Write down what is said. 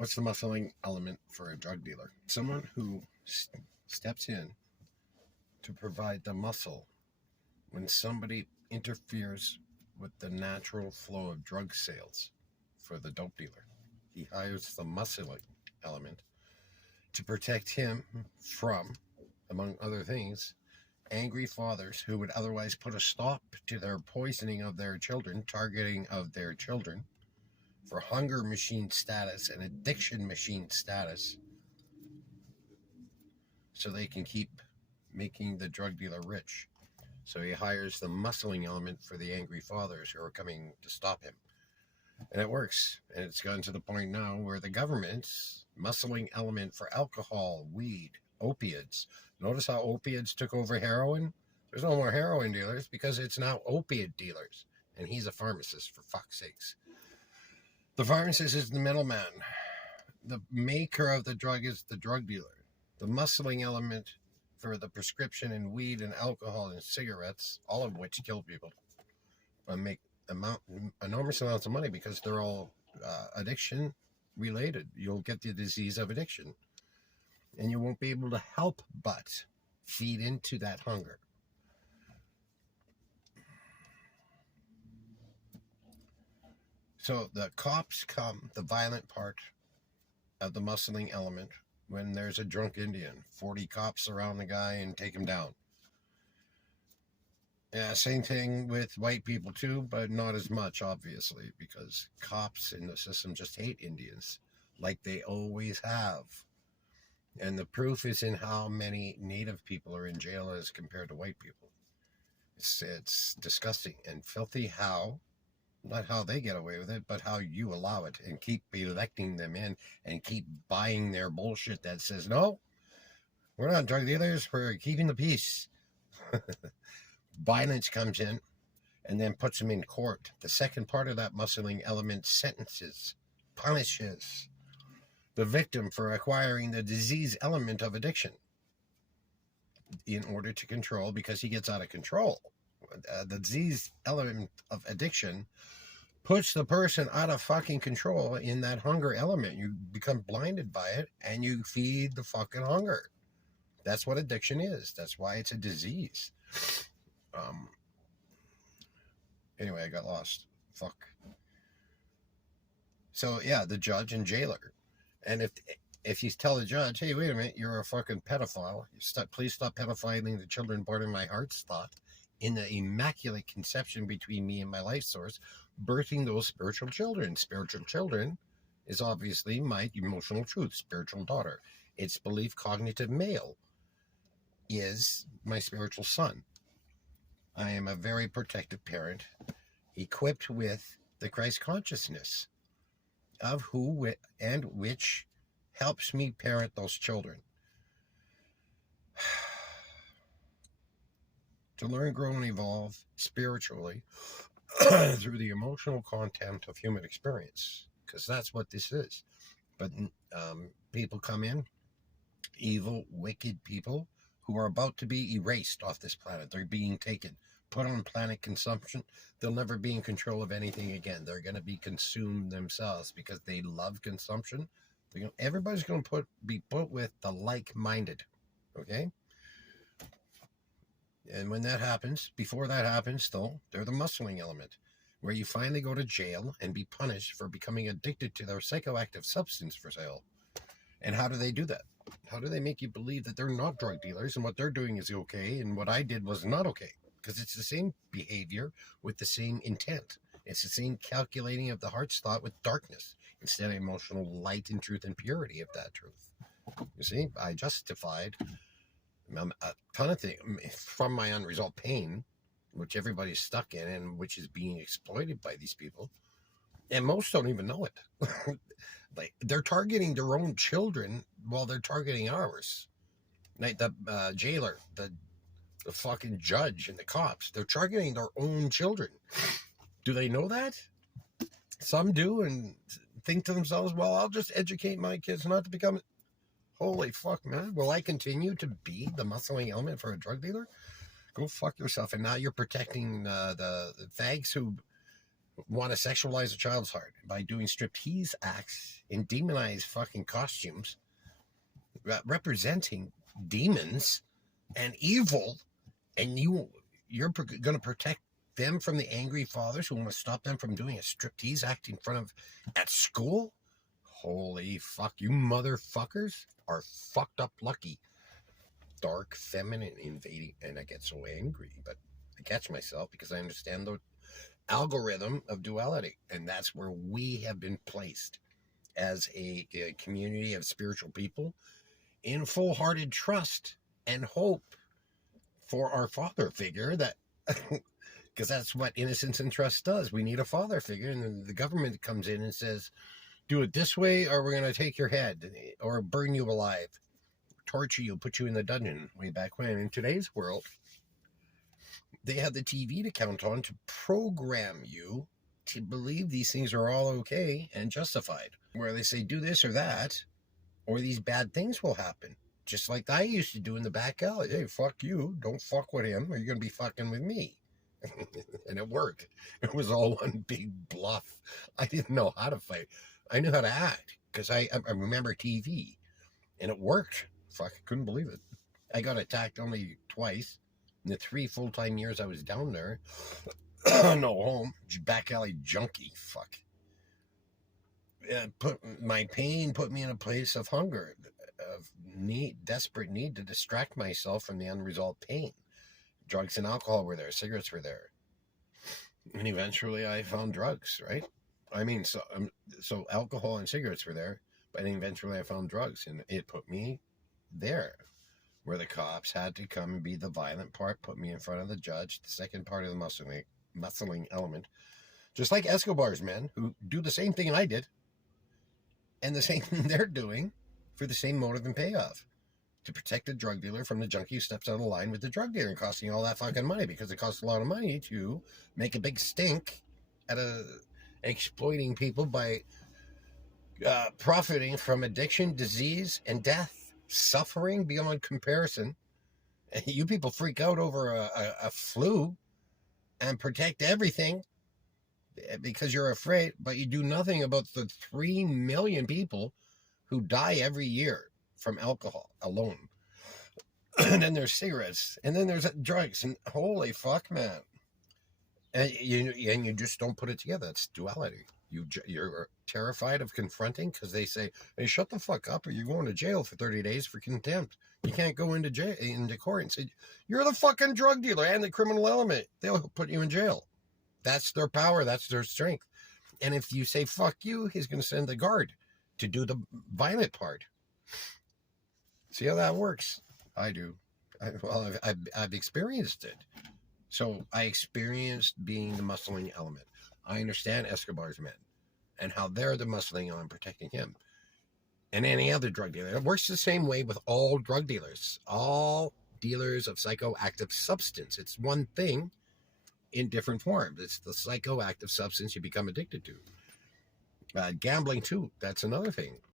What's the muscling element for a drug dealer? Someone who steps in to provide the muscle when somebody interferes with the natural flow of drug sales for the dope dealer. He hires the muscling element to protect him from, among other things, angry fathers who would otherwise put a stop to their poisoning of their children, targeting of their children, for hunger machine status and addiction machine status, so they can keep making the drug dealer rich. So he hires the muscling element for the angry fathers who are coming to stop him. And it works. And it's gotten to the point now where the government's muscling element for alcohol, weed, opiates. Notice how opiates took over heroin? There's no more heroin dealers because it's now opiate dealers. And he's a pharmacist, for fuck's sakes. The pharmacist is the middleman. The maker of the drug is the drug dealer. The muscling element for the prescription in weed and alcohol and cigarettes, all of which kill people, and make enormous amounts of money because they're all addiction related. You'll get the disease of addiction, and you won't be able to help but feed into that hunger. So the cops come, the violent part of the muscling element, when there's a drunk Indian. 40 cops surround the guy and take him down. Yeah, same thing with white people too, but not as much, obviously, because cops in the system just hate Indians, like they always have. And the proof is in how many Native people are in jail as compared to white people. It's disgusting and filthy how, not how they get away with it, but how you allow it and keep electing them in and keep buying their bullshit that says, no, we're not drug dealers, we're keeping the peace. Violence comes in and then puts them in court. The second part of that muscling element sentences, punishes the victim for acquiring the disease element of addiction in order to control, because he gets out of control. The disease element of addiction puts the person out of fucking control in that hunger element. You become blinded by it and you feed the fucking hunger. That's what addiction is. That's why it's a disease. Anyway, I got lost. Fuck. So yeah, the judge and jailer. And if you tell the judge, hey, wait a minute, you're a fucking pedophile. Please stop pedophiling the children born in my heart's thought, in the immaculate conception between me and my life source, birthing those spiritual children. Spiritual children is obviously my emotional truth, spiritual daughter. Its belief cognitive male is my spiritual son. I am a very protective parent, equipped with the Christ consciousness of who and which helps me parent those children. To learn, grow, and evolve spiritually through the emotional content of human experience, because that's what this is. But people come in, evil, wicked people who are about to be erased off this planet. They're being taken, put on planet consumption. They'll never be in control of anything again. They're going to be consumed themselves because they love consumption. Everybody's going to be put with the like-minded, okay? And when that happens, before that happens, though, they're the muscling element, where you finally go to jail and be punished for becoming addicted to their psychoactive substance for sale. And how do they do that? How do they make you believe that they're not drug dealers and what they're doing is okay and what I did was not okay? Because it's the same behavior with the same intent. It's the same calculating of the heart's thought with darkness instead of emotional light and truth and purity of that truth. You see, I justified a ton of things from my unresolved pain, which everybody's stuck in and which is being exploited by these people. And most don't even know it. Like, they're targeting their own children while they're targeting ours. Like the jailer, the fucking judge and the cops, they're targeting their own children. Do they know that? Some do and think to themselves, well, I'll just educate my kids not to become... Holy fuck, man. Will I continue to be the muscling element for a drug dealer? Go fuck yourself. And now you're protecting the fags who want to sexualize a child's heart by doing striptease acts in demonized fucking costumes, representing demons and evil, and you're going to protect them from the angry fathers who want to stop them from doing a striptease act in front of at school? Holy fuck, you motherfuckers are fucked up lucky. Dark feminine invading, and I get so angry, but I catch myself because I understand the algorithm of duality, and that's where we have been placed as a community of spiritual people in full-hearted trust and hope for our father figure, that because that's what innocence and trust does. We need a father figure, and then the government comes in and says, do it this way or we're going to take your head or burn you alive, torture you, put you in the dungeon. Way back when, in today's world, they have the TV to count on to program you to believe these things are all okay and justified, where they say do this or that, or these bad things will happen. Just like I used to do in the back alley. Hey, fuck you. Don't fuck with him or you're going to be fucking with me. And it worked. It was all one big bluff. I didn't know how to fight. I knew how to act because I remember TV, and it worked. Fuck, I couldn't believe it. I got attacked only twice in the 3 full-time years I was down there. No home. Back alley junkie. Fuck. My pain put me in a place of hunger, of need, desperate need to distract myself from the unresolved pain. Drugs and alcohol were there. Cigarettes were there. And eventually I found drugs, right? I mean, so alcohol and cigarettes were there, but eventually I found drugs, and it put me there, where the cops had to come and be the violent part, put me in front of the judge, the second part of the muscling element, just like Escobar's men, who do the same thing I did, and the same thing they're doing for the same motive and payoff, to protect the drug dealer from the junkie who steps out of line with the drug dealer and costing all that fucking money, because it costs a lot of money to make a big stink at exploiting people by profiting from addiction, disease, and death, suffering beyond comparison. You people freak out over a flu and protect everything because you're afraid, but you do nothing about the 3 million people who die every year from alcohol alone. And then there's cigarettes, and then there's drugs, and holy fuck, man. And you just don't put it together. That's duality. You're terrified of confronting because they say, hey, shut the fuck up or you're going to jail for 30 days for contempt. You can't go into court and say, you're the fucking drug dealer and the criminal element. They'll put you in jail. That's their power. That's their strength. And if you say, fuck you, he's going to send the guard to do the violent part. See how that works? I do. I've experienced it. So I experienced being the muscling element. I understand Escobar's men and how they're the muscling on protecting him and any other drug dealer. It works the same way with all drug dealers, all dealers of psychoactive substance. It's one thing in different forms. It's the psychoactive substance you become addicted to. Gambling too, that's another thing.